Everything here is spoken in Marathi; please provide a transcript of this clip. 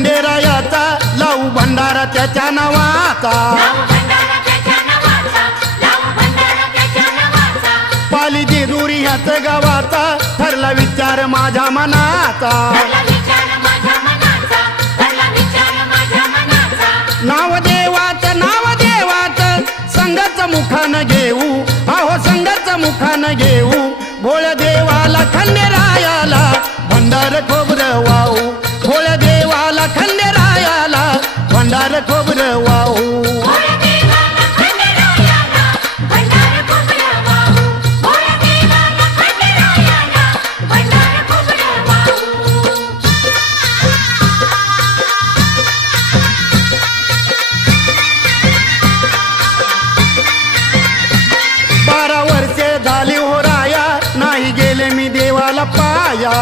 खंडेरायाचा लावू भंडारा त्याच्या नावाचा पाली जेजुरी ह्याच गावाचा ठरला विचार माझ्या मनाचा नाव देवाचं संघाच मुखानं घेऊ अहो संघाच मुखानं घेऊ भोळ्या देवाला खंडेरायाला भंडार खोबरं वाहू भोळ्या देवाला खंडेरायाला भंडार खोबरं वाहू झाली हो राया नाही गेले मी देवाला पाया